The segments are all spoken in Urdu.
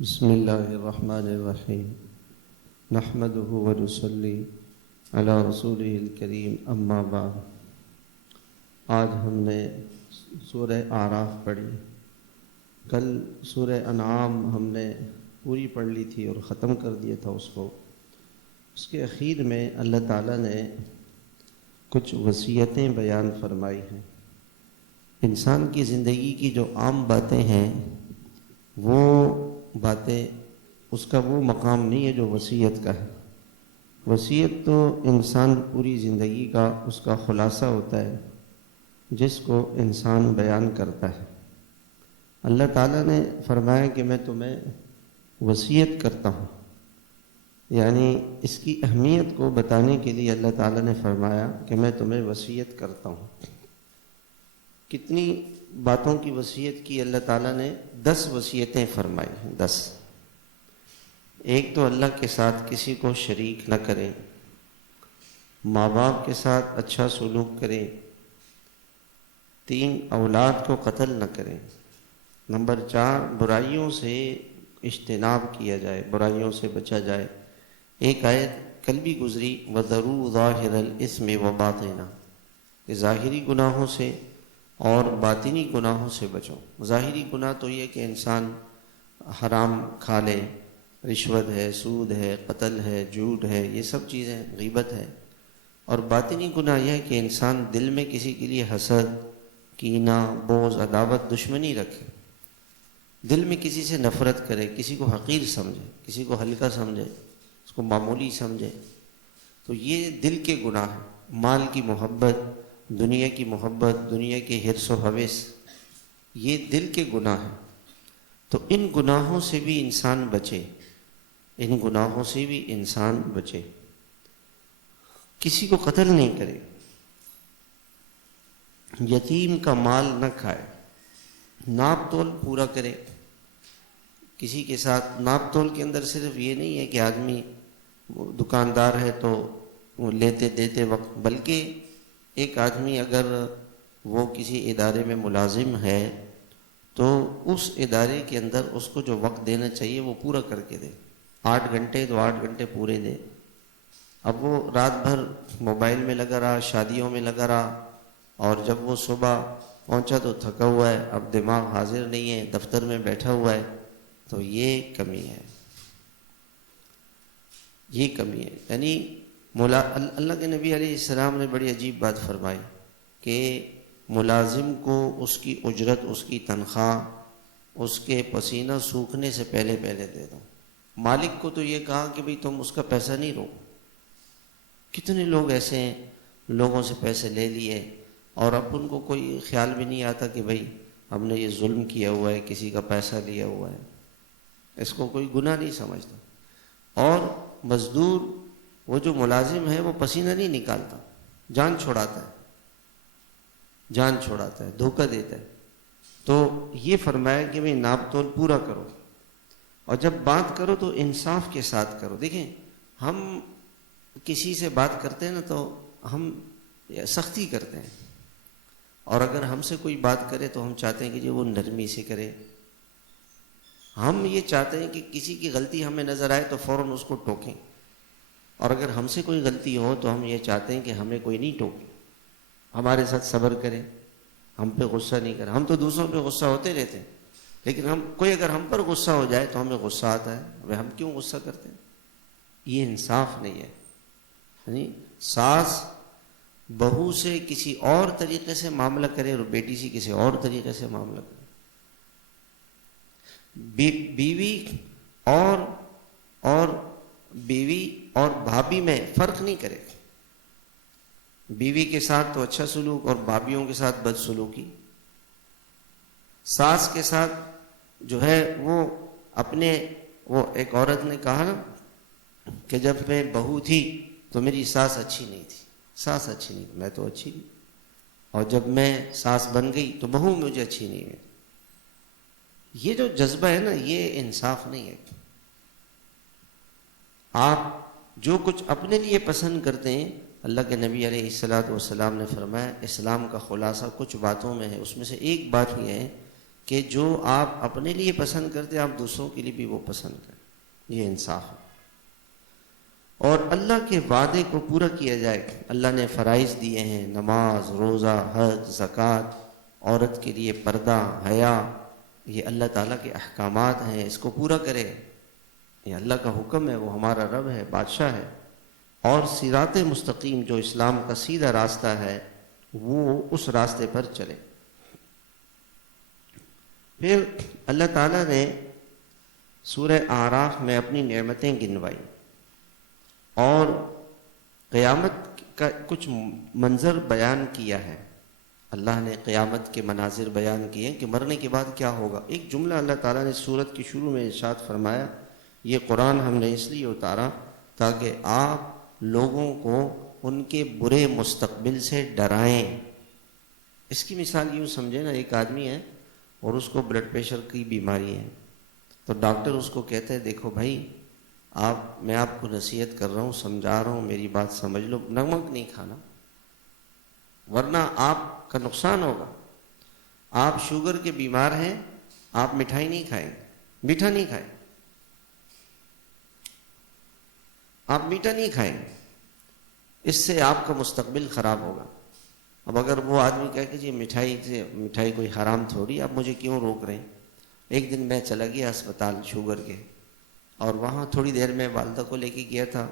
بسم اللہ الرحمن الرحیم نحمدہ ونصلی علی رسولہ الکریم اما بعد۔ آج ہم نے سورہ اعراف پڑھی، کل سورہ انعام ہم نے پوری پڑھ لی تھی اور ختم کر دیا تھا اس کو۔ اس کے اخیر میں اللہ تعالیٰ نے کچھ وصیتیں بیان فرمائی ہیں۔ انسان کی زندگی کی جو عام باتیں ہیں وہ باتیں، اس کا وہ مقام نہیں ہے جو وصیت کا ہے۔ وصیت تو انسان پوری زندگی کا اس کا خلاصہ ہوتا ہے جس کو انسان بیان کرتا ہے۔ اللہ تعالیٰ نے فرمایا کہ میں تمہیں وصیت کرتا ہوں، یعنی اس کی اہمیت کو بتانے کے لیے اللہ تعالیٰ نے فرمایا کہ میں تمہیں وصیت کرتا ہوں۔ کتنی باتوں کی وصیت کی اللہ تعالیٰ نے؟ 10 وصیتیں فرمائی ہیں، 10۔ ایک تو اللہ کے ساتھ کسی کو شریک نہ کریں، ماں باپ کے ساتھ اچھا سلوک کریں، 3 اولاد کو قتل نہ کریں، نمبر 4 برائیوں سے اجتناب کیا جائے، برائیوں سے بچا جائے۔ ایک آیت کل بھی گزری، وَذَرُوا ظَاهِرَ الْإِثْمِ وَبَاطِنَهُ، کہ ظاہری گناہوں سے اور باطنی گناہوں سے بچو۔ ظاہری گناہ تو یہ کہ انسان حرام کھا لے، رشوت ہے، سود ہے، قتل ہے، جھوٹ ہے، یہ سب چیزیں، غیبت ہے۔ اور باطنی گناہ یہ ہے کہ انسان دل میں کسی کے لیے حسد، کینہ، بغض، عداوت، دشمنی رکھے، دل میں کسی سے نفرت کرے، کسی کو حقیر سمجھے، کسی کو ہلکا سمجھے، اس کو معمولی سمجھے، تو یہ دل کے گناہ ہیں۔ مال کی محبت، دنیا کی محبت، دنیا کے حرص و ہوس، یہ دل کے گناہ ہیں۔ تو ان گناہوں سے بھی انسان بچے، ان گناہوں سے بھی انسان بچے۔ کسی کو قتل نہیں کرے، یتیم کا مال نہ کھائے، ناپ تول پورا کرے۔ کسی کے ساتھ ناپ تول کے اندر صرف یہ نہیں ہے کہ آدمی دکاندار ہے تو وہ لیتے دیتے وقت، بلکہ ایک آدمی اگر وہ کسی ادارے میں ملازم ہے تو اس ادارے کے اندر اس کو جو وقت دینا چاہیے وہ پورا کر کے دے۔ 8 گھنٹے تو 8 گھنٹے پورے دے۔ اب وہ رات بھر موبائل میں لگا رہا، شادیوں میں لگا رہا، اور جب وہ صبح پہنچا تو تھکا ہوا ہے، اب دماغ حاضر نہیں ہے، دفتر میں بیٹھا ہوا ہے، تو یہ کمی ہے، یہ کمی ہے۔ یعنی اللہ کے نبی علیہ السلام نے بڑی عجیب بات فرمائی کہ ملازم کو اس کی اجرت، اس کی تنخواہ، اس کے پسینہ سوکھنے سے پہلے دے دو۔ مالک کو تو یہ کہا کہ بھئی تم اس کا پیسہ نہیں رو۔ کتنے لوگ ایسے ہیں، لوگوں سے پیسے لے لیے اور اب ان کو کوئی خیال بھی نہیں آتا کہ بھئی ہم نے یہ ظلم کیا ہوا ہے، کسی کا پیسہ لیا ہوا ہے، اس کو کوئی گناہ نہیں سمجھتا۔ اور مزدور، وہ جو ملازم ہے وہ پسینہ نہیں نکالتا، جان چھوڑاتا ہے، جان چھوڑاتا ہے، دھوکہ دیتا ہے۔ تو یہ فرمایا کہ بھئی ناپ تول پورا کرو، اور جب بات کرو تو انصاف کے ساتھ کرو۔ دیکھیں، ہم کسی سے بات کرتے ہیں نا تو ہم سختی کرتے ہیں، اور اگر ہم سے کوئی بات کرے تو ہم چاہتے ہیں کہ جو وہ نرمی سے کرے۔ ہم یہ چاہتے ہیں کہ کسی کی غلطی ہمیں نظر آئے تو فوراً اس کو ٹوکیں، اور اگر ہم سے کوئی غلطی ہو تو ہم یہ چاہتے ہیں کہ ہمیں کوئی نہیں ٹوکے، ہمارے ساتھ صبر کرے، ہم پہ غصہ نہیں کرے۔ ہم تو دوسروں پہ غصہ ہوتے رہتے ہیں، لیکن کوئی اگر ہم پر غصہ ہو جائے تو ہمیں غصہ آتا ہے، ہم کیوں غصہ کرتے ہیں؟ یہ انصاف نہیں ہے۔ یعنی ساس بہو سے کسی اور طریقے سے معاملہ کرے اور بیٹی سے کسی اور طریقے سے معاملہ کرے، بیوی اور بھابھی میں فرق نہیں کرے، بیوی کے ساتھ تو اچھا سلوک اور بھابھیوں کے ساتھ بد سلوکی۔ ساس کے ساتھ جو ہے وہ ایک عورت نے کہا نا کہ جب میں بہو تھی تو میری ساس اچھی نہیں تھی، ساس اچھی نہیں، میں تو اچھی تھی، اور جب میں ساس بن گئی تو بہو مجھے اچھی نہیں ہے۔ یہ جو جذبہ ہے نا، یہ انصاف نہیں ہے۔ آپ جو کچھ اپنے لیے پسند کرتے ہیں، اللہ کے نبی علیہ الصلوۃ والسلام نے فرمایا اسلام کا خلاصہ کچھ باتوں میں ہے، اس میں سے ایک بات یہ ہے کہ جو آپ اپنے لیے پسند کرتے آپ دوسروں کے لیے بھی وہ پسند کریں، یہ انصاف ہے۔ اور اللہ کے وعدے کو پورا کیا جائے۔ اللہ نے فرائض دیے ہیں، نماز، روزہ، حج، زکوٰۃ، عورت کے لیے پردہ، حیا، یہ اللہ تعالیٰ کے احکامات ہیں، اس کو پورا کرے، یہ اللہ کا حکم ہے، وہ ہمارا رب ہے، بادشاہ ہے۔ اور صراط مستقیم جو اسلام کا سیدھا راستہ ہے وہ اس راستے پر چلے۔ پھر اللہ تعالیٰ نے سورہ اعراف میں اپنی نعمتیں گنوائی اور قیامت کا کچھ منظر بیان کیا ہے۔ اللہ نے قیامت کے مناظر بیان کیے کہ مرنے کے بعد کیا ہوگا۔ ایک جملہ اللہ تعالیٰ نے سورت کی شروع میں ارشاد فرمایا، یہ قرآن ہم نے اس لیے اتارا تاکہ آپ لوگوں کو ان کے برے مستقبل سے ڈرائیں۔ اس کی مثال یوں سمجھے نا، ایک آدمی ہے اور اس کو بلڈ پریشر کی بیماری ہے، تو ڈاکٹر اس کو کہتے ہیں دیکھو بھائی میں آپ کو نصیحت کر رہا ہوں، سمجھا رہا ہوں، میری بات سمجھ لو، نمک نہیں کھانا ورنہ آپ کا نقصان ہوگا۔ آپ شوگر کے بیمار ہیں، آپ مٹھائی نہیں کھائیں، میٹھا نہیں کھائیں، آپ میٹھا نہیں کھائیں، اس سے آپ کا مستقبل خراب ہوگا۔ اب اگر وہ آدمی کہے کہ جی مٹھائی کوئی حرام تھوڑی، آپ مجھے کیوں روک رہے ہیں؟ ایک دن میں چلا گیا اسپتال شوگر کے، اور وہاں تھوڑی دیر میں والدہ کو لے کے گیا تھا،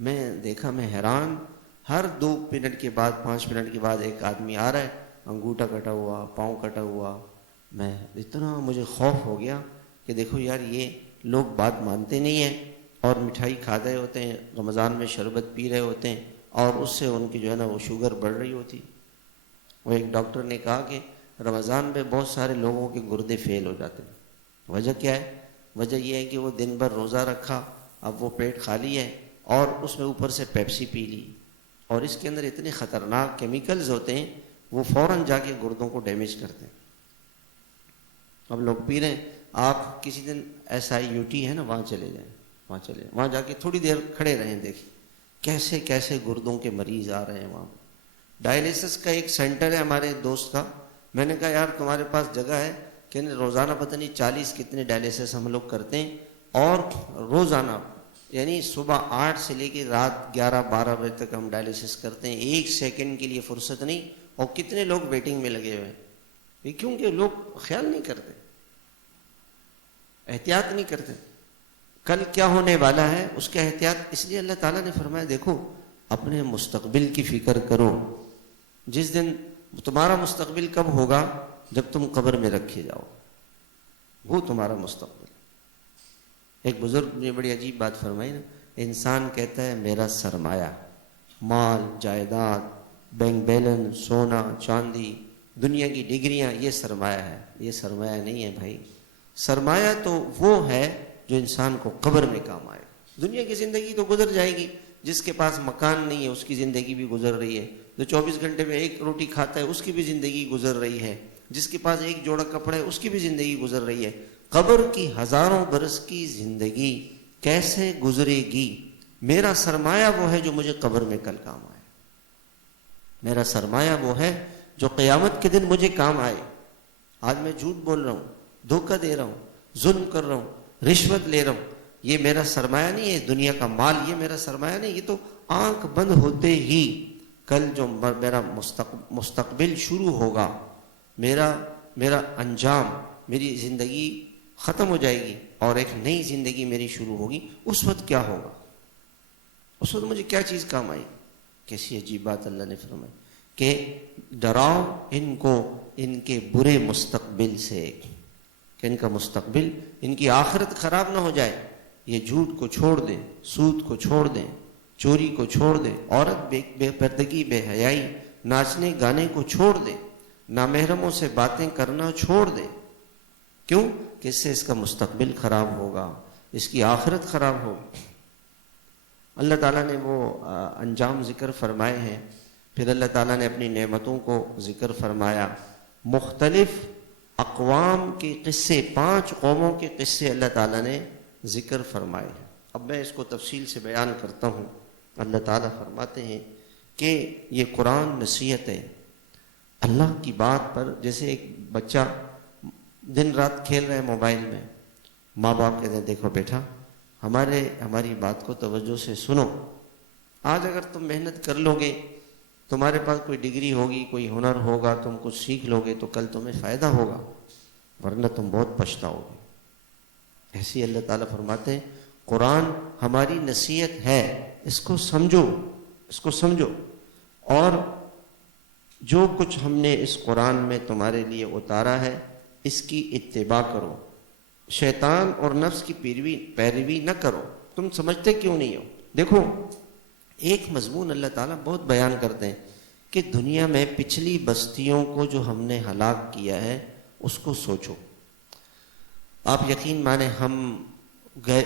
میں دیکھا، میں حیران، ہر 2 منٹ کے بعد 5 منٹ کے بعد ایک آدمی آ رہا ہے، انگوٹھا کٹا ہوا، پاؤں کٹا ہوا۔ میں اتنا مجھے خوف ہو گیا کہ دیکھو یار یہ لوگ بات مانتے نہیں ہیں اور مٹھائی کھا رہے ہوتے ہیں، رمضان میں شربت پی رہے ہوتے ہیں، اور اس سے ان کی جو ہے نا وہ شوگر بڑھ رہی ہوتی۔ وہ ایک ڈاکٹر نے کہا کہ رمضان میں بہت سارے لوگوں کے گردے فیل ہو جاتے ہیں۔ وجہ کیا ہے؟ وجہ یہ ہے کہ وہ دن بھر روزہ رکھا، اب وہ پیٹ خالی ہے اور اس میں اوپر سے پیپسی پی لی، اور اس کے اندر اتنے خطرناک کیمیکلز ہوتے ہیں وہ فوراً جا کے گردوں کو ڈیمیج کرتے ہیں۔ اب لوگ پی رہے ہیں، آپ کسی دن SIUT ہے نا وہاں چلے جائیں، وہاں جا کے تھوڑی دیر کھڑے رہیں، دیکھیں کیسے کیسے گردوں کے مریض آ رہے ہیں وہاں۔ ڈائلیسس کا ایک سینٹر ہے ہمارے دوست کا، میں نے کہا یار تمہارے پاس جگہ ہے کہ روزانہ پتہ نہیں 40 کتنے ڈائلیسس ہم لوگ کرتے ہیں، اور روزانہ یعنی صبح 8 سے لے کے رات 11-12 بجے تک ہم ڈائلیسس کرتے ہیں، 1 سیکنڈ کے لیے فرصت نہیں، اور کتنے لوگ ویٹنگ میں لگے ہوئے ہیں۔ یہ کیونکہ لوگ خیال نہیں کرتے، احتیاط نہیں کرتے، کل کیا ہونے والا ہے اس کا احتیاط۔ اس لیے اللہ تعالیٰ نے فرمایا دیکھو اپنے مستقبل کی فکر کرو، جس دن تمہارا مستقبل کب ہوگا؟ جب تم قبر میں رکھے جاؤ، وہ تمہارا مستقبل۔ ایک بزرگ نے بڑی عجیب بات فرمائی نا، انسان کہتا ہے میرا سرمایہ، مال، جائیداد، بینک بیلنس، سونا چاندی، دنیا کی ڈگریاں، یہ سرمایہ ہے۔ یہ سرمایہ نہیں ہے بھائی، سرمایہ تو وہ ہے جو انسان کو قبر میں کام آئے۔ دنیا کی زندگی تو گزر جائے گی، جس کے پاس مکان نہیں ہے اس کی زندگی بھی گزر رہی ہے، جو 24 گھنٹے میں ایک روٹی کھاتا ہے اس کی بھی زندگی گزر رہی ہے، جس کے پاس ایک جوڑا کپڑا ہے اس کی بھی زندگی گزر رہی ہے۔ قبر کی ہزاروں برس کی زندگی کیسے گزرے گی؟ میرا سرمایہ وہ ہے جو مجھے قبر میں کل کام آئے، میرا سرمایہ وہ ہے جو قیامت کے دن مجھے کام آئے۔ آج میں جھوٹ بول رہا ہوں، دھوکہ دے رہا ہوں، ظلم کر رہا ہوں، رشوت لے رہا ہوں، یہ میرا سرمایہ نہیں ہے، دنیا کا مال یہ میرا سرمایہ نہیں، یہ تو آنکھ بند ہوتے ہی کل جو میرا مستقبل شروع ہوگا، میرا انجام، میری زندگی ختم ہو جائے گی اور ایک نئی زندگی میری شروع ہوگی، اس وقت کیا ہوگا؟ اس وقت مجھے کیا چیز کام آئی؟ کیسی عجیب بات اللہ نے فرمائی کہ ڈراؤ ان کو ان کے برے مستقبل سے، کہ ان کا مستقبل، ان کی آخرت خراب نہ ہو جائے۔ یہ جھوٹ کو چھوڑ دیں، سود کو چھوڑ دیں، چوری کو چھوڑ دیں، عورت بے پردگی، بے حیائی، ناچنے گانے کو چھوڑ دیں، نامحرموں سے باتیں کرنا چھوڑ دیں۔ کیوں؟ کہ اس سے اس کا مستقبل خراب ہوگا، اس کی آخرت خراب ہوگی۔ اللہ تعالیٰ نے وہ انجام ذکر فرمائے ہیں۔ پھر اللہ تعالیٰ نے اپنی نعمتوں کو ذکر فرمایا، مختلف اقوام کے قصے، 5 قوموں کے قصے اللہ تعالیٰ نے ذکر فرمائے ہیں۔ اب میں اس کو تفصیل سے بیان کرتا ہوں۔ اللہ تعالیٰ فرماتے ہیں کہ یہ قرآن نصیحت ہے اللہ کی بات پر۔ جیسے ایک بچہ دن رات کھیل رہے ہیں موبائل میں. ماں باپ کہتے ہیں دیکھو بیٹا ہماری بات کو توجہ سے سنو. آج اگر تم محنت کر لو گے، تمہارے پاس کوئی ڈگری ہوگی، کوئی ہنر ہوگا، تم کچھ سیکھ لو گے تو کل تمہیں فائدہ ہوگا، ورنہ تم بہت پچھتاؤ گے. ایسی اللہ تعالیٰ فرماتے ہیں قرآن ہماری نصیحت ہے، اس کو سمجھو اور جو کچھ ہم نے اس قرآن میں تمہارے لیے اتارا ہے اس کی اتباع کرو، شیطان اور نفس کی پیروی نہ کرو. تم سمجھتے کیوں نہیں ہو؟ دیکھو ایک مضمون اللہ تعالیٰ بہت بیان کرتے ہیں کہ دنیا میں پچھلی بستیوں کو جو ہم نے ہلاک کیا ہے اس کو سوچو. آپ یقین مانیں ہم گئے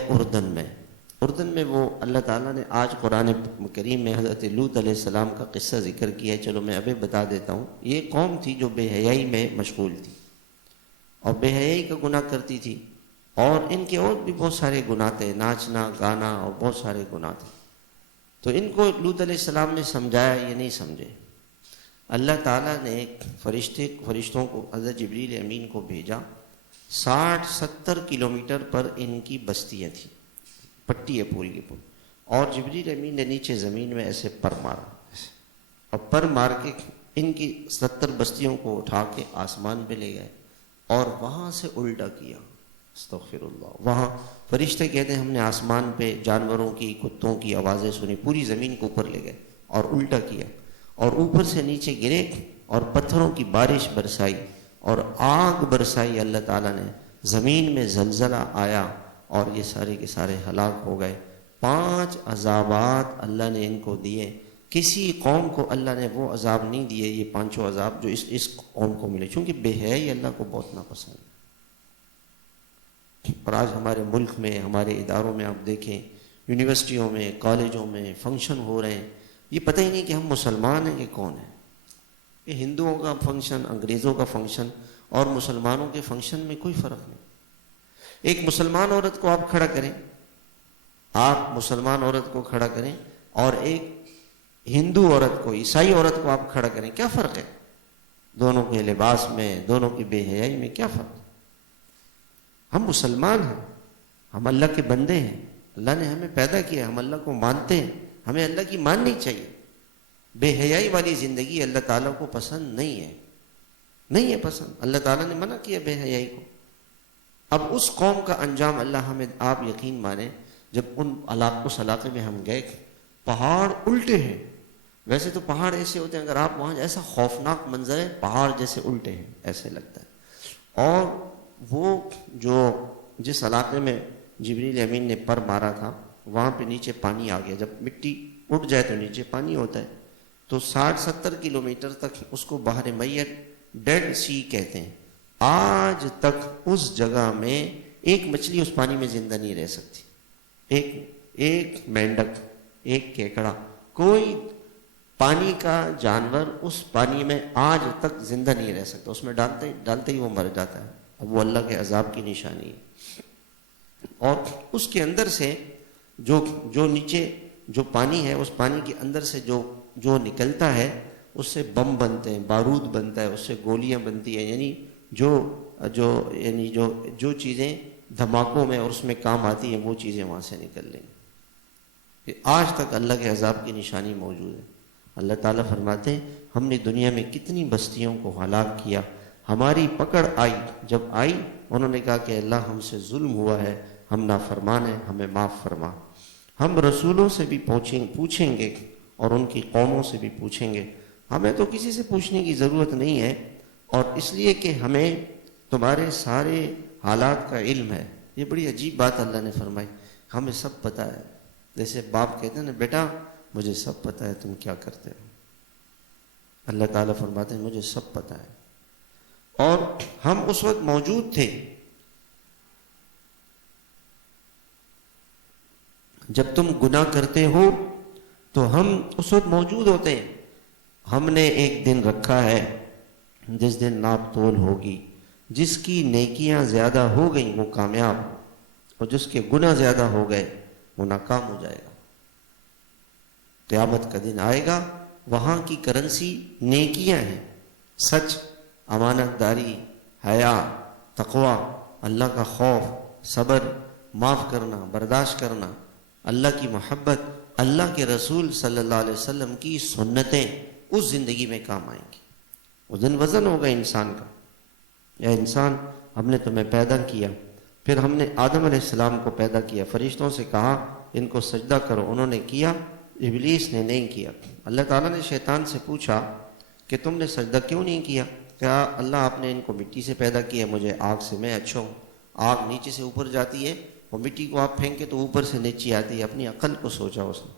اردن میں وہ اللہ تعالیٰ نے آج قرآن کریم میں حضرت لوط علیہ السلام کا قصہ ذکر کیا ہے. چلو میں ابھی بتا دیتا ہوں. یہ قوم تھی جو بے حیائی میں مشغول تھی اور بے حیائی کا گناہ کرتی تھی، اور ان کے اور بھی بہت سارے گناہ تھے، ناچنا گانا اور بہت سارے گناہ تھے. تو ان کو لوط علیہ السلام نے سمجھایا، یہ نہیں سمجھے. اللہ تعالیٰ نے فرشتوں کو حضرت جبریل امین کو بھیجا. 60-70 کلومیٹر پر ان کی بستیاں تھیں، پٹی ہے پوری کی پوری. اور جبریل امین نے نیچے زمین میں ایسے پر مارا، اور پر مار کے ان کی 70 بستیوں کو اٹھا کے آسمان پہ لے گئے اور وہاں سے الٹا کیا. استغفر اللہ. وہاں فرشتے کہتے ہیں ہم نے آسمان پہ جانوروں کی، کتوں کی آوازیں سنی، پوری زمین کو اوپر لے گئے اور الٹا کیا، اور اوپر سے نیچے گرے اور پتھروں کی بارش برسائی اور آگ برسائی اللہ تعالیٰ نے. زمین میں زلزلہ آیا اور یہ سارے کے سارے ہلاک ہو گئے. 5 عذابات اللہ نے ان کو دیے. کسی قوم کو اللہ نے وہ عذاب نہیں دیے، یہ 5 عذاب جو اس قوم کو ملے، چونکہ بے حیائی اللہ کو بہت ناپسند ہے. اور آج ہمارے ملک میں، ہمارے اداروں میں آپ دیکھیں، یونیورسٹیوں میں، کالجوں میں فنکشن ہو رہے ہیں، یہ پتہ ہی نہیں کہ ہم مسلمان ہیں کہ کون ہیں. یہ ہندوؤں کا فنکشن، انگریزوں کا فنکشن اور مسلمانوں کے فنکشن میں کوئی فرق نہیں. ایک مسلمان عورت کو آپ کھڑا کریں، آپ مسلمان عورت کو کھڑا کریں، اور ایک ہندو عورت کو، عیسائی عورت کو آپ کھڑا کریں، کیا فرق ہے؟ دونوں کے لباس میں، دونوں کی بے حیائی میں کیا فرق ہے؟ ہم مسلمان ہیں، ہم اللہ کے بندے ہیں، اللہ نے ہمیں پیدا کیا، ہم اللہ کو مانتے ہیں، ہمیں اللہ کی ماننی چاہیے. بے حیائی والی زندگی اللہ تعالیٰ کو پسند نہیں ہے پسند. اللہ تعالیٰ نے منع کیا بے حیائی کو. اب اس قوم کا انجام اللہ ہمیں، آپ یقین مانیں، جب اس علاقے میں ہم گئے، پہاڑ الٹے ہیں. ویسے تو پہاڑ ایسے ہوتے ہیں، اگر آپ وہاں، ایسا خوفناک منظر ہے، پہاڑ جیسے الٹے ہیں ایسے لگتا ہے. اور وہ جس علاقے میں جبریل امین نے پر مارا تھا وہاں پہ نیچے پانی آ گیا. جب مٹی اٹھ جائے تو نیچے پانی ہوتا ہے. تو 60-70 کلومیٹر تک اس کو بحر میت، ڈیڈ سی کہتے ہیں. آج تک اس جگہ میں ایک مچھلی اس پانی میں زندہ نہیں رہ سکتی. ایک مینڈک، ایک کیکڑا، کوئی پانی کا جانور اس پانی میں آج تک زندہ نہیں رہ سکتا. اس میں ڈالتے ہی وہ مر جاتا ہے. اب وہ اللہ کے عذاب کی نشانی ہے. اور اس کے اندر سے جو نیچے جو پانی ہے، اس پانی کے اندر سے جو نکلتا ہے، اس سے بم بنتے ہیں، بارود بنتا ہے، اس سے گولیاں بنتی ہیں. یعنی جو چیزیں دھماکوں میں اور اس میں کام آتی ہیں وہ چیزیں وہاں سے نکل رہی ہیں. آج تک اللہ کے عذاب کی نشانی موجود ہے. اللہ تعالیٰ فرماتے ہیں ہم نے دنیا میں کتنی بستیوں کو ہلاک کیا. ہماری پکڑ آئی، جب آئی انہوں نے کہا کہ اللہ ہم سے ظلم ہوا ہے، ہم نافرمان ہیں، ہمیں معاف فرما. ہم رسولوں سے بھی پوچھیں گے اور ان کی قوموں سے بھی پوچھیں گے. ہمیں تو کسی سے پوچھنے کی ضرورت نہیں ہے، اور اس لیے کہ ہمیں تمہارے سارے حالات کا علم ہے. یہ بڑی عجیب بات اللہ نے فرمائی، ہمیں سب پتہ ہے. جیسے باپ کہتے ہیں نا، بیٹا مجھے سب پتہ ہے تم کیا کرتے ہو. اللہ تعالیٰ فرماتے ہیں مجھے سب پتہ ہے. اور ہم اس وقت موجود تھے جب تم گناہ کرتے ہو، تو ہم اس وقت موجود ہوتے ہیں. ہم نے ایک دن رکھا ہے جس دن ناپ تول ہوگی. جس کی نیکیاں زیادہ ہو گئیں وہ کامیاب، اور جس کے گناہ زیادہ ہو گئے وہ ناکام ہو جائے گا. قیامت کا دن آئے گا، وہاں کی کرنسی نیکیاں ہیں، سچ، امانت داری، حیا، تقوی، اللہ کا خوف، صبر، معاف کرنا، برداشت کرنا، اللہ کی محبت، اللہ کے رسول صلی اللہ علیہ وسلم کی سنتیں اس زندگی میں کام آئیں گی۔ اس دن وزن ہوگا انسان کا، یا انسان ہم نے تمہیں پیدا کیا، پھر ہم نے آدم علیہ السلام کو پیدا کیا، فرشتوں سے کہا ان کو سجدہ کرو، انہوں نے کیا، ابلیس نے نہیں کیا۔ اللہ تعالیٰ نے شیطان سے پوچھا کہ تم نے سجدہ کیوں نہیں کیا؟ کہا اللہ آپ نے ان کو مٹی سے پیدا کیا، مجھے آگ سے میں اچھا ہوں، آگ نیچے سے اوپر جاتی ہے، اور مٹی کو آپ پھینکے تو اوپر سے نیچے آتی ہے۔ اپنی عقل کو سوچا اس نے،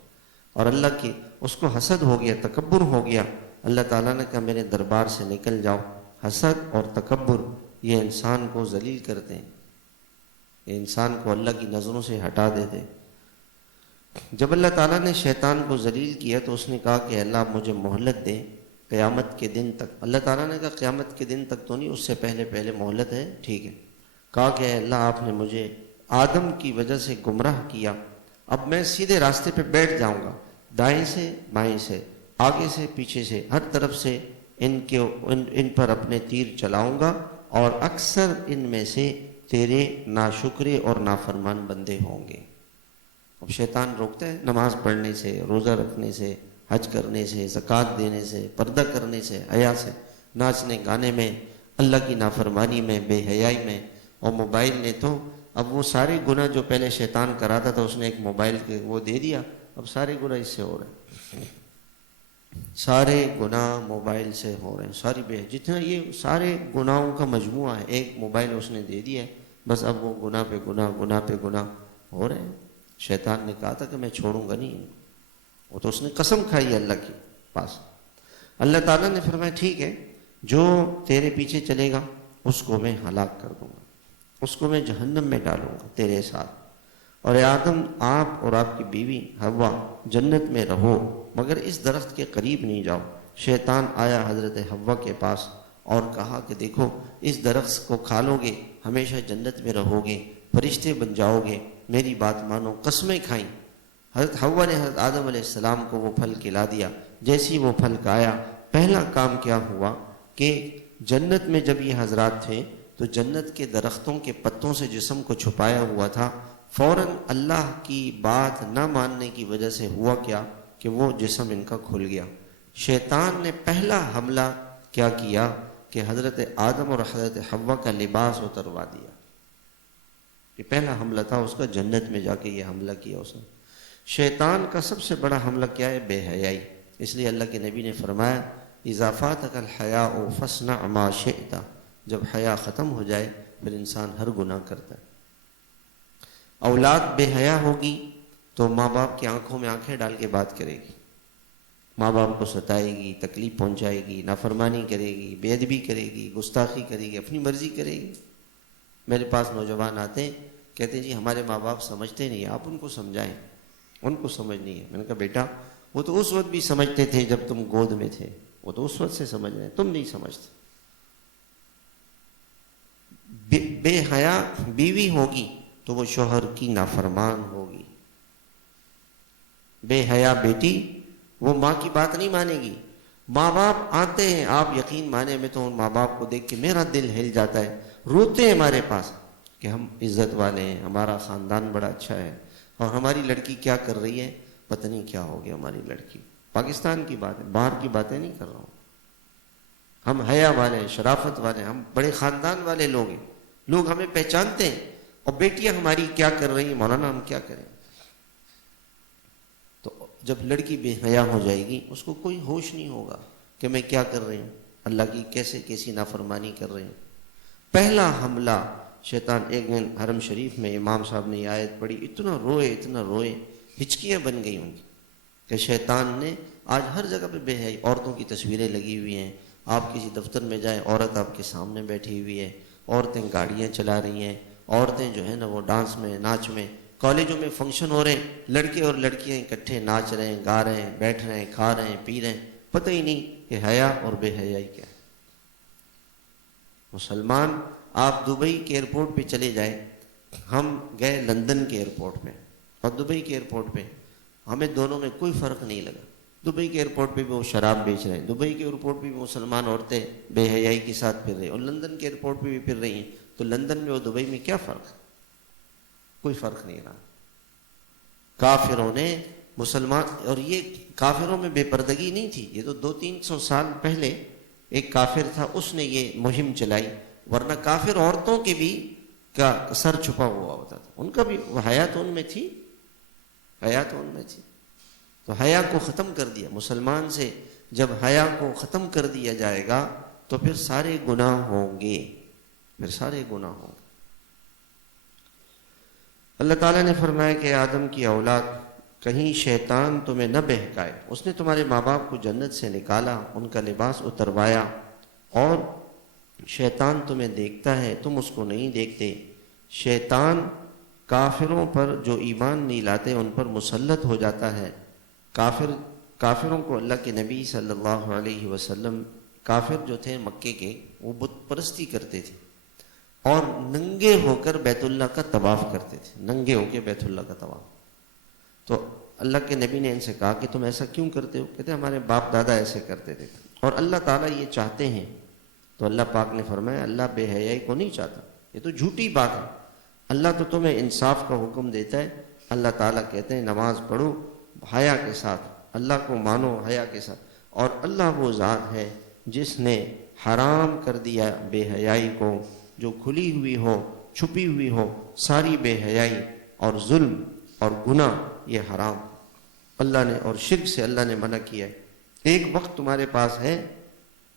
اور اللہ کی اس کو حسد ہو گیا، تکبر ہو گیا۔ اللہ تعالیٰ نے کہا میرے دربار سے نکل جاؤ۔ حسد اور تکبر یہ انسان کو ذلیل کرتے ہیں، یہ انسان کو اللہ کی نظروں سے ہٹا دیتے۔ جب اللہ تعالیٰ نے شیطان کو ذلیل کیا تو اس نے کہا کہ اللہ آپ مجھے مہلت دے قیامت کے دن تک۔ اللہ تعالیٰ نے کہا قیامت کے دن تک تو نہیں، اس سے پہلے مہلت ہے، ٹھیک ہے۔ کہا کہ اللہ آپ نے مجھے آدم کی وجہ سے گمراہ کیا، اب میں سیدھے راستے پہ بیٹھ جاؤں گا، دائیں سے بائیں سے، آگے سے پیچھے سے، ہر طرف سے ان پر اپنے تیر چلاؤں گا، اور اکثر ان میں سے تیرے ناشکرے اور نافرمان بندے ہوں گے۔ اب شیطان روکتا ہے نماز پڑھنے سے، روزہ رکھنے سے، حج کرنے سے، زکوٰۃ دینے سے، پردہ کرنے سے، حیا سے، ناچنے گانے میں، اللہ کی نافرمانی میں، بے حیائی میں۔ اور موبائل نے تو اب وہ سارے گناہ جو پہلے شیطان کراتا تھا، اس نے ایک موبائل کے وہ دے دیا، اب سارے گناہ اس سے ہو رہے ہیں، سارے گناہ موبائل سے ہو رہے ہیں، ساری جتنا یہ سارے گناہوں کا مجموعہ ہے، ایک موبائل اس نے دے دیا ہے، بس اب وہ گناہ پہ گناہ، گناہ پہ گناہ ہو رہے ہیں۔ شیطان نے کہا تھا کہ میں چھوڑوں گا نہیں، وہ تو اس نے قسم کھائی اللہ کے پاس۔ اللہ تعالیٰ نے فرمایا ٹھیک ہے، جو تیرے پیچھے چلے گا اس کو میں ہلاک کر دوں گا، اس کو میں جہنم میں ڈالوں گا تیرے ساتھ، اور اے آدم آپ اور آپ کی بیوی حوا جنت میں رہو، مگر اس درخت کے قریب نہیں جاؤ۔ شیطان آیا حضرت حوا کے پاس اور کہا کہ دیکھو اس درخت کو کھا لو گے ہمیشہ جنت میں رہو گے، فرشتے بن جاؤ گے، میری بات مانو۔ قسمیں کھائیں۔ حضرت حوا نے حضرت آدم علیہ السلام کو وہ پھل کھلا دیا۔ جیسی وہ پھل کھایا، پہلا کام کیا ہوا کہ جنت میں جب یہ حضرات تھے تو جنت کے درختوں کے پتوں سے جسم کو چھپایا ہوا تھا، فوراً اللہ کی بات نہ ماننے کی وجہ سے ہوا کیا کہ وہ جسم ان کا کھل گیا۔ شیطان نے پہلا حملہ کیا کیا کہ حضرت آدم اور حضرت حوا کا لباس اتروا دیا۔ یہ پہلا حملہ تھا اس کا، جنت میں جا کے یہ حملہ کیا اس نے۔ شیطان کا سب سے بڑا حملہ کیا ہے؟ بے حیائی۔ اس لیے اللہ کے نبی نے فرمایا اذا فاتک الحیاء فاصنع ما شئت، جب حیا ختم ہو جائے پھر انسان ہر گناہ کرتا ہے۔ اولاد بے حیا ہوگی تو ماں باپ کی آنکھوں میں آنکھیں ڈال کے بات کرے گی، ماں باپ کو ستائے گی، تکلیف پہنچائے گی، نافرمانی کرے گی، بے ادبی کرے گی، گستاخی کرے گی، اپنی مرضی کرے گی۔ میرے پاس نوجوان آتے ہیں کہتے ہیں جی ہمارے ماں باپ سمجھتے نہیں، آپ ان کو سمجھائیں، ان کو سمجھ نہیں ہے۔ میں نے کہا بیٹا وہ تو اس وقت بھی سمجھتے تھے جب تم گود میں تھے، وہ تو اس وقت سے سمجھ رہے ہیں، تم نہیں سمجھتے۔ بے حیا بیوی ہوگی تو وہ شوہر کی نافرمان ہوگی، بے حیا بیٹی وہ ماں کی بات نہیں مانے گی۔ ماں باپ آتے ہیں، آپ یقین مانے میں تو ان ماں باپ کو دیکھ کے میرا دل ہل جاتا ہے، روتے ہیں ہمارے پاس کہ ہم عزت والے ہیں، ہمارا خاندان بڑا اچھا ہے، اور ہماری لڑکی کیا کر رہی ہے پتہ نہیں کیا ہو گیا ہماری لڑکی۔ پاکستان کی بات ہے، باہر کی باتیں نہیں کر رہا ہوں۔ ہم حیا والے ہیں، شرافت والے ہیں، ہم بڑے خاندان والے لوگ ہیں، لوگ ہمیں پہچانتے ہیں، اور بیٹیاں ہماری کیا کر رہی ہیں، مولانا ہم کیا کریں؟ تو جب لڑکی بے حیا ہو جائے گی اس کو کوئی ہوش نہیں ہوگا کہ میں کیا کر رہی ہوں، اللہ کی کیسی نافرمانی کر رہی ہوں۔ پہلا حملہ شیطان۔ ایک دن حرم شریف میں امام صاحب نے یہ آیت پڑھی، اتنا روئے، ہچکیاں بن گئی ہوں گی کہ شیطان نے آج ہر جگہ پہ بے حیائی، عورتوں کی تصویریں لگی ہوئی ہیں، آپ کسی دفتر میں جائیں عورت آپ کے سامنے بیٹھی ہوئی ہے، عورتیں گاڑیاں چلا رہی ہیں، عورتیں جو ہے نا وہ ڈانس میں، ناچ میں، کالجوں میں فنکشن ہو رہے ہیں، لڑکے اور لڑکیاں اکٹھے ناچ رہے ہیں، گا رہے ہیں، بیٹھ رہے ہیں، کھا رہے ہیں، پی رہے ہیں، پتہ ہی نہیں کہ حیا اور بے حیائی کیا ہے۔ مسلمان آپ دبئی کے ایئرپورٹ پہ چلے جائیں، ہم گئے لندن کے ایئرپورٹ پہ اور دبئی کے ایئرپورٹ پہ، ہمیں دونوں میں کوئی فرق نہیں لگا۔ دبئی کے ایئرپورٹ پہ بھی وہ شراب بیچ رہے ہیں، دبئی کے ایئرپورٹ پہ بھی مسلمان عورتیں بے حیائی کے ساتھ پھر رہی ہیں، اور لندن کے ایئرپورٹ پہ بھی پھر رہی ہیں، تو لندن میں اور دبئی میں کیا فرق ہے؟ کوئی فرق نہیں رہا. کافروں نے مسلمان، اور یہ کافروں میں بے پردگی نہیں تھی، یہ تو 200-300 سال پہلے ایک کافر تھا، اس نے یہ مہم چلائی، ورنہ کافر عورتوں کے بھی کا سر چھپا ہوا ہوتا تھا، ان کا بھی حیات ان میں تھی، حیات ان میں تھی. تو حیا کو ختم کر دیا مسلمان سے. جب حیا کو ختم کر دیا جائے گا تو پھر سارے گناہ ہوں گے، پھر سارے گناہ ہوں گے. اللہ تعالیٰ نے فرمایا کہ آدم کی اولاد، کہیں شیطان تمہیں نہ بہکائے. اس نے تمہارے ماں باپ کو جنت سے نکالا، ان کا لباس اتروایا، اور شیطان تمہیں دیکھتا ہے، تم اس کو نہیں دیکھتے. شیطان کافروں پر جو ایمان نہیں لاتے ان پر مسلط ہو جاتا ہے. کافروں کو اللہ کے نبی صلی اللہ علیہ وسلم، کافر جو تھے مکے کے، وہ بت پرستی کرتے تھے اور ننگے ہو کر بیت اللہ کا طواف کرتے تھے، ننگے ہو کے بیت اللہ کا طواف. تو اللہ کے نبی نے ان سے کہا کہ تم ایسا کیوں کرتے ہو؟ کہتے ہمارے باپ دادا ایسے کرتے تھے اور اللہ تعالیٰ یہ چاہتے ہیں. تو اللہ پاک نے فرمایا اللہ بے حیائی کو نہیں چاہتا، یہ تو جھوٹی بات ہے. اللہ تو تمہیں انصاف کا حکم دیتا ہے. اللہ تعالیٰ کہتے ہیں نماز پڑھو حیا کے ساتھ، اللہ کو مانو حیا کے ساتھ. اور اللہ وہ ذات ہے جس نے حرام کر دیا بے حیائی کو، جو کھلی ہوئی ہو چھپی ہوئی ہو، ساری بے حیائی اور ظلم اور گناہ یہ حرام اللہ نے، اور شرک سے اللہ نے منع کیا ہے. ایک وقت تمہارے پاس ہے،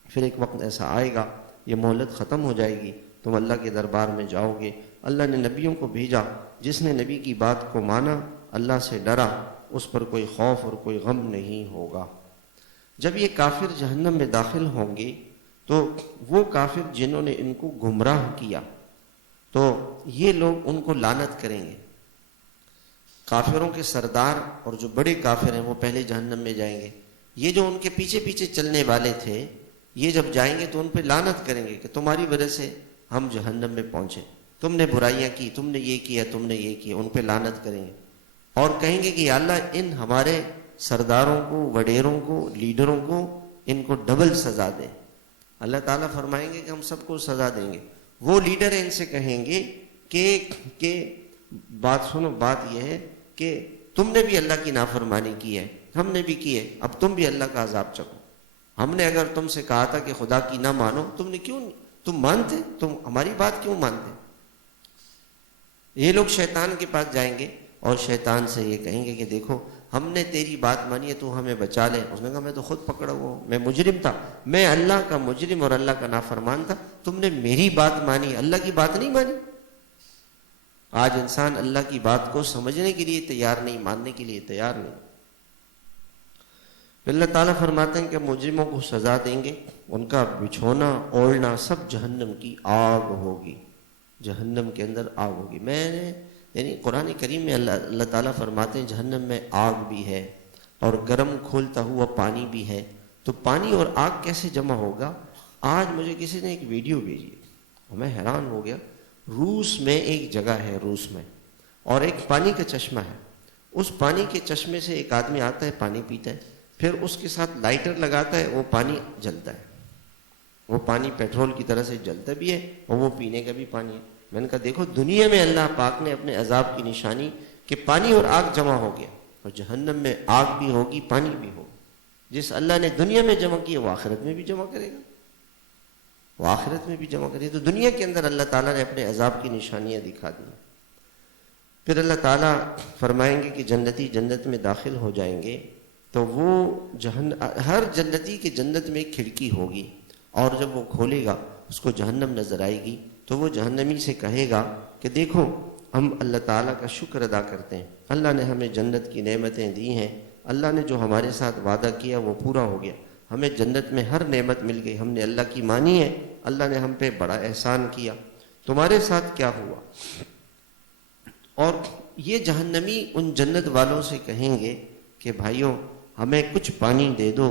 پھر ایک وقت ایسا آئے گا یہ مہلت ختم ہو جائے گی، تم اللہ کے دربار میں جاؤ گے. اللہ نے نبیوں کو بھیجا، جس نے نبی کی بات کو مانا، اللہ سے ڈرا، اس پر کوئی خوف اور کوئی غم نہیں ہوگا. جب یہ کافر جہنم میں داخل ہوں گے تو وہ کافر جنہوں نے ان کو گمراہ کیا، تو یہ لوگ ان کو لعنت کریں گے. کافروں کے سردار اور جو بڑے کافر ہیں وہ پہلے جہنم میں جائیں گے. یہ جو ان کے پیچھے پیچھے چلنے والے تھے، یہ جب جائیں گے تو ان پہ لعنت کریں گے کہ تمہاری وجہ سے ہم جہنم میں پہنچے، تم نے برائیاں کی، تم نے یہ کیا، تم نے یہ کیا. ان پہ لعنت کریں گے اور کہیں گے کہ یا اللہ ان ہمارے سرداروں کو، وڈیروں کو، لیڈروں کو، ان کو ڈبل سزا دے. اللہ تعالیٰ فرمائیں گے کہ ہم سب کو سزا دیں گے. وہ لیڈر ان سے کہیں گے کہ بات سنو، بات یہ ہے کہ تم نے بھی اللہ کی نافرمانی کی ہے، ہم نے بھی کی ہے، اب تم بھی اللہ کا عذاب چکو. ہم نے اگر تم سے کہا تھا کہ خدا کی نہ مانو، تم نے کیوں، تم مانتے، تم ہماری بات کیوں مانتے. یہ لوگ شیطان کے پاس جائیں گے اور شیطان سے یہ کہیں گے کہ دیکھو ہم نے تیری بات مانی ہے، تو ہمیں بچا لے. اس نے کہا میں تو خود پکڑا ہوا ہوں، میں مجرم تھا، میں اللہ کا مجرم اور اللہ کا نافرمان تھا، تم نے میری بات مانی، اللہ کی بات نہیں مانی. آج انسان اللہ کی بات کو سمجھنے کے لیے تیار نہیں، ماننے کے لیے تیار نہیں. پھر اللہ تعالیٰ فرماتے ہیں کہ مجرموں کو سزا دیں گے، ان کا بچھونا اوڑھنا سب جہنم کی آگ ہوگی، جہنم کے اندر آگ ہوگی. میں نے یعنی قرآن کریم میں اللہ تعالیٰ فرماتے ہیں جہنم میں آگ بھی ہے اور گرم کھولتا ہوا پانی بھی ہے. تو پانی اور آگ کیسے جمع ہوگا؟ آج مجھے کسی نے ایک ویڈیو بھیجی اور میں حیران ہو گیا. روس میں ایک جگہ ہے، روس میں، اور ایک پانی کا چشمہ ہے. اس پانی کے چشمے سے ایک آدمی آتا ہے، پانی پیتا ہے، پھر اس کے ساتھ لائٹر لگاتا ہے، وہ پانی جلتا ہے. وہ پانی پیٹرول کی طرح سے جلتا بھی ہے اور وہ پینے کا بھی پانی ہے. میں نے کہا دیکھو دنیا میں اللہ پاک نے اپنے عذاب کی نشانی کہ پانی اور آگ جمع ہو گیا، اور جہنم میں آگ بھی ہوگی، پانی بھی ہوگا. جس اللہ نے دنیا میں جمع کیا وہ آخرت میں بھی جمع کرے گا، وہ آخرت میں بھی جمع کرے گا. تو دنیا کے اندر اللہ تعالیٰ نے اپنے عذاب کی نشانیاں دکھا دی. پھر اللہ تعالیٰ فرمائیں گے کہ جنتی جنت میں داخل ہو جائیں گے تو وہ ہر جنتی کے جنت میں ایک کھڑکی ہوگی، اور جب وہ کھولے گا اس کو جہنم نظر آئے گی تو وہ جہنمی سے کہے گا کہ دیکھو ہم اللہ تعالیٰ کا شکر ادا کرتے ہیں، اللہ نے ہمیں جنت کی نعمتیں دی ہیں، اللہ نے جو ہمارے ساتھ وعدہ کیا وہ پورا ہو گیا، ہمیں جنت میں ہر نعمت مل گئی، ہم نے اللہ کی مانی ہے، اللہ نے ہم پہ بڑا احسان کیا، تمہارے ساتھ کیا ہوا. اور یہ جہنمی ان جنت والوں سے کہیں گے کہ بھائیوں ہمیں کچھ پانی دے دو،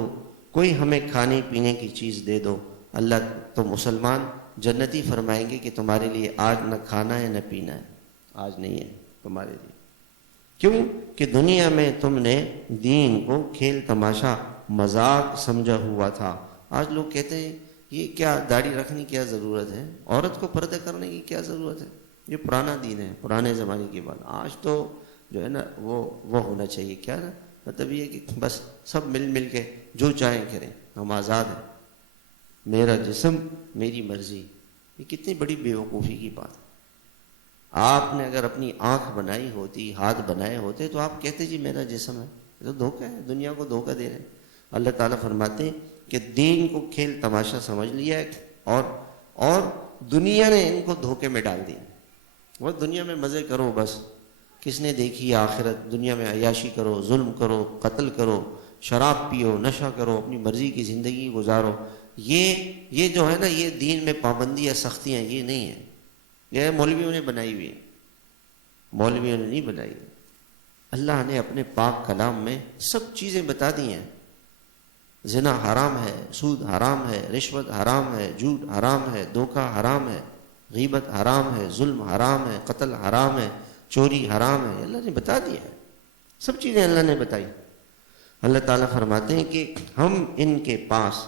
کوئی ہمیں کھانے پینے کی چیز دے دو. اللہ تو مسلمان جنتی فرمائیں گے کہ تمہارے لیے آج نہ کھانا ہے نہ پینا ہے، آج نہیں ہے تمہارے لیے. کیوں کہ دنیا میں تم نے دین کو کھیل تماشا مذاق سمجھا ہوا تھا. آج لوگ کہتے ہیں یہ کیا داڑھی رکھنے کی کیا ضرورت ہے، عورت کو پردہ کرنے کی کیا ضرورت ہے، یہ پرانا دین ہے، پرانے زمانے کی بات. آج تو جو ہے نا وہ ہونا چاہیے. کیا نا مطلب یہ کہ بس سب مل کے جو چاہیں کریں، ہم آزاد ہیں، میرا جسم میری مرضی. یہ کتنی بڑی بیوقوفی کی بات ہے. آپ نے اگر اپنی آنکھ بنائی ہوتی، ہاتھ بنائے ہوتے، تو آپ کہتے جی میرا جسم ہے. یہ تو دھوکہ ہے، دنیا کو دھوکہ دے رہے ہیں. اللہ تعالیٰ فرماتے ہیں کہ دین کو کھیل تماشا سمجھ لیا ہے اور دنیا نے ان کو دھوکے میں ڈال دیا. وہ دنیا میں مزے کرو بس، کس نے دیکھی آخرت. دنیا میں عیاشی کرو، ظلم کرو، قتل کرو، شراب پیو، نشہ کرو، اپنی مرضی کی زندگی گزارو. یہ جو ہے نا، یہ دین میں پابندیاں، سختیاں، یہ نہیں ہے. یہ مولویوں نے بنائی ہوئی ہے، مولویوں نے نہیں بنائی. اللہ نے اپنے پاک کلام میں سب چیزیں بتا دی ہیں. زنا حرام ہے، سود حرام ہے، رشوت حرام ہے، جھوٹ حرام ہے، دھوکہ حرام ہے، غیبت حرام ہے، ظلم حرام ہے، قتل حرام ہے، چوری حرام ہے. اللہ نے بتا دیا ہے، سب چیزیں اللہ نے بتائی. اللہ تعالیٰ فرماتے ہیں کہ ہم ان کے پاس،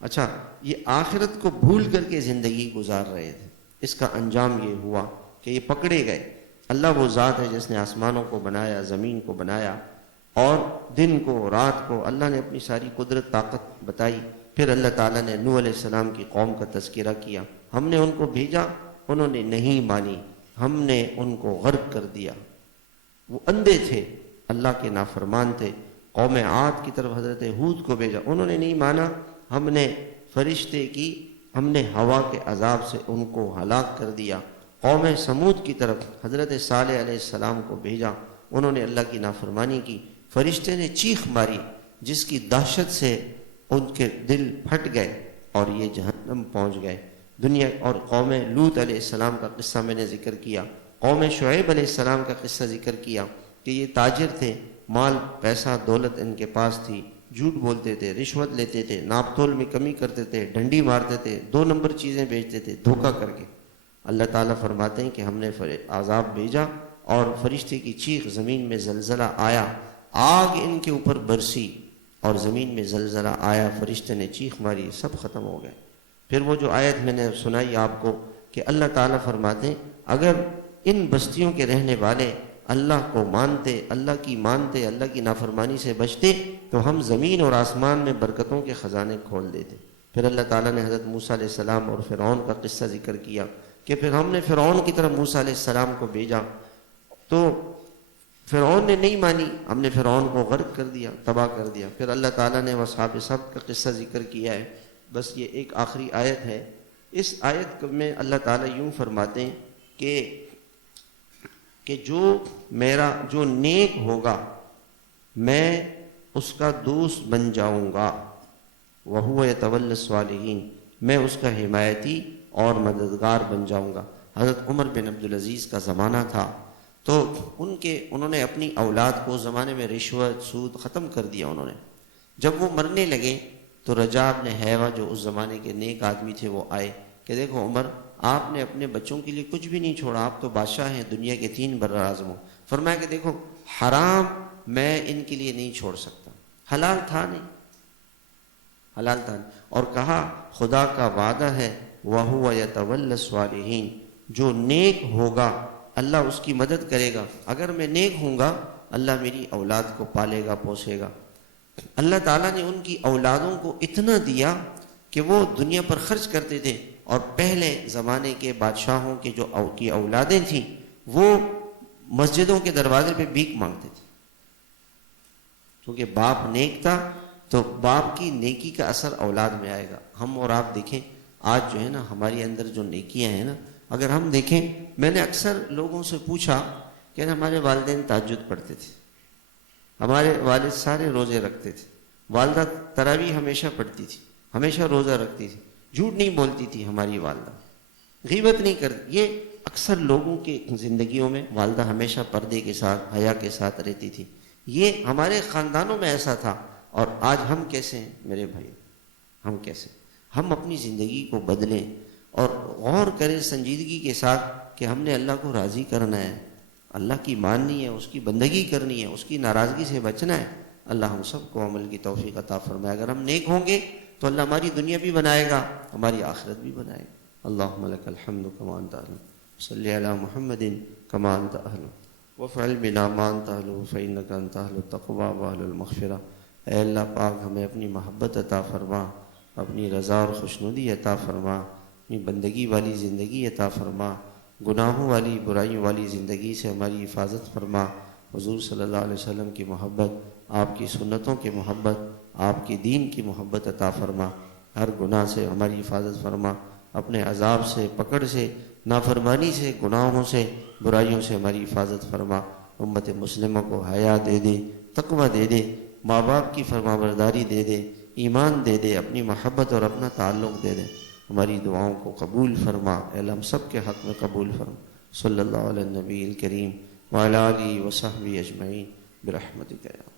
اچھا یہ آخرت کو بھول کر کے زندگی گزار رہے تھے. اس کا انجام یہ ہوا کہ یہ پکڑے گئے. اللہ وہ ذات ہے جس نے آسمانوں کو بنایا، زمین کو بنایا، اور دن کو، رات کو. اللہ نے اپنی ساری قدرت، طاقت بتائی. پھر اللہ تعالیٰ نے نوح علیہ السلام کی قوم کا تذکرہ کیا. ہم نے ان کو بھیجا، انہوں نے نہیں مانی، ہم نے ان کو غرق کر دیا. وہ اندھے تھے، اللہ کے نافرمان تھے. قوم عاد کی طرف حضرت ہود کو بھیجا، انہوں نے نہیں مانا. ہم نے فرشتے کی، ہم نے ہوا کے عذاب سے ان کو ہلاک کر دیا. قوم سمود کی طرف حضرت صالح علیہ السلام کو بھیجا، انہوں نے اللہ کی نافرمانی کی. فرشتے نے چیخ ماری جس کی دہشت سے ان کے دل پھٹ گئے اور یہ جہنم پہنچ گئے. دنیا اور قوم لوط علیہ السلام کا قصہ میں نے ذکر کیا. قوم شعیب علیہ السلام کا قصہ ذکر کیا کہ یہ تاجر تھے، مال پیسہ دولت ان کے پاس تھی، جھوٹ بولتے تھے، رشوت لیتے تھے، ناپ تول میں کمی کرتے تھے، ڈنڈی مارتے تھے، 2 نمبر چیزیں بیچتے تھے دھوکہ کر کے. اللہ تعالیٰ فرماتے ہیں کہ ہم نے عذاب بھیجا اور فرشتے کی چیخ، زمین میں زلزلہ آیا، آگ ان کے اوپر برسی اور زمین میں زلزلہ آیا، فرشتے نے چیخ ماری، سب ختم ہو گئے. پھر وہ جو آیت میں نے سنائی آپ کو کہ اللہ تعالیٰ فرماتے ہیں اگر ان بستیوں کے رہنے والے اللہ کو مانتے، اللہ کی نافرمانی سے بچتے، تو ہم زمین اور آسمان میں برکتوں کے خزانے کھول دیتے. پھر اللہ تعالیٰ نے حضرت موسیٰ علیہ السلام اور فرعون کا قصہ ذکر کیا کہ پھر ہم نے فرعون کی طرف موسیٰ علیہ السلام کو بھیجا، تو فرعون نے نہیں مانی، ہم نے فرعون کو غرق کر دیا، تباہ کر دیا. پھر اللہ تعالیٰ نے اصحاب سبت کا قصہ ذکر کیا ہے. بس یہ ایک آخری آیت ہے. اس آیت میں اللہ تعالیٰ یوں فرماتے ہیں کہ جو نیک ہوگا میں اس کا دوست بن جاؤں گا، وَهُوَ يَتَوَلَّى الصَّالِحِينَ، میں اس کا حمایتی اور مددگار بن جاؤں گا. حضرت عمر بن عبدالعزیز کا زمانہ تھا، تو انہوں نے اپنی اولاد کو زمانے میں رشوت، سود ختم کر دیا. انہوں نے جب وہ مرنے لگے تو رجاء بن حیوہ جو اس زمانے کے نیک آدمی تھے وہ آئے کہ دیکھو عمر، آپ نے اپنے بچوں کے لیے کچھ بھی نہیں چھوڑا، آپ تو بادشاہ ہیں دنیا کے 3 بر اعظموں. فرمایا کہ دیکھو حرام میں ان کے لیے نہیں چھوڑ سکتا، حلال تھا نہیں. اور کہا خدا کا وعدہ ہے وَهُوَ يَتَوَلَّى الصَّالِحِينَ، جو نیک ہوگا اللہ اس کی مدد کرے گا. اگر میں نیک ہوں گا اللہ میری اولاد کو پالے گا، پوسے گا. اللہ تعالیٰ نے ان کی اولادوں کو اتنا دیا کہ وہ دنیا پر خرچ کرتے تھے. اور پہلے زمانے کے بادشاہوں کے جو کی اولادیں تھیں وہ مسجدوں کے دروازے پہ بھیک مانگتے تھے، کیونکہ باپ نیک تھا تو باپ کی نیکی کا اثر اولاد میں آئے گا. ہم اور آپ دیکھیں آج جو ہے نا ہمارے اندر جو نیکیاں ہیں نا، اگر ہم دیکھیں، میں نے اکثر لوگوں سے پوچھا کہ ہمارے والدین تہجد پڑھتے تھے، ہمارے والد سارے روزے رکھتے تھے، والدہ تراویح ہمیشہ پڑھتی تھی، ہمیشہ روزہ رکھتی تھی، جھوٹ نہیں بولتی تھی ہماری والدہ، غیبت نہیں کرتی. یہ اکثر لوگوں کی زندگیوں میں والدہ ہمیشہ پردے کے ساتھ، حیا کے ساتھ رہتی تھی. یہ ہمارے خاندانوں میں ایسا تھا. اور آج ہم کیسے ہیں میرے بھائی؟ ہم کیسے؟ ہم اپنی زندگی کو بدلیں اور غور کریں سنجیدگی کے ساتھ کہ ہم نے اللہ کو راضی کرنا ہے، اللہ کی ماننی ہے، اس کی بندگی کرنی ہے، اس کی ناراضگی سے بچنا ہے. اللہ ہم سب کو عمل کی توفیق عطا فرمائے. اگر ہم نیک ہوں گے تو اللہ ہماری دنیا بھی بنائے گا، ہماری آخرت بھی بنائے گا۔ اللہم لک الحمد کما انت اہل، صلی علی محمد کما انت اہل، وافعل بنا ما انت اہل فانک انت اہل التقوی واہل المغفرہ۔ اے اللہ پاک ہمیں اپنی محبت عطا فرما، اپنی رضا اور خوشنودی عطا فرما، اپنی بندگی والی زندگی عطا فرما، گناہوں والی برائیوں والی زندگی سے ہماری حفاظت فرما۔ حضور صلی اللہ علیہ وسلم کی محبت، آپ کی سنتوں کی محبت، آپ کی دین کی محبت عطا فرما۔ ہر گناہ سے ہماری حفاظت فرما، اپنے عذاب سے، پکڑ سے، نافرمانی سے، گناہوں سے، برائیوں سے ہماری حفاظت فرما۔ امت مسلمہ کو حیا دے دے، تقوی دے دے، ماں باپ کی فرمانبرداری دے دے، ایمان دے دے، اپنی محبت اور اپنا تعلق دے دے۔ ہماری دعاؤں کو قبول فرما، اے اللہ ہم سب کے حق میں قبول فرما۔ صلی اللہ علیہ النبی الکریم وعلی آلہ وصحبہ اجمعین برحمتک یا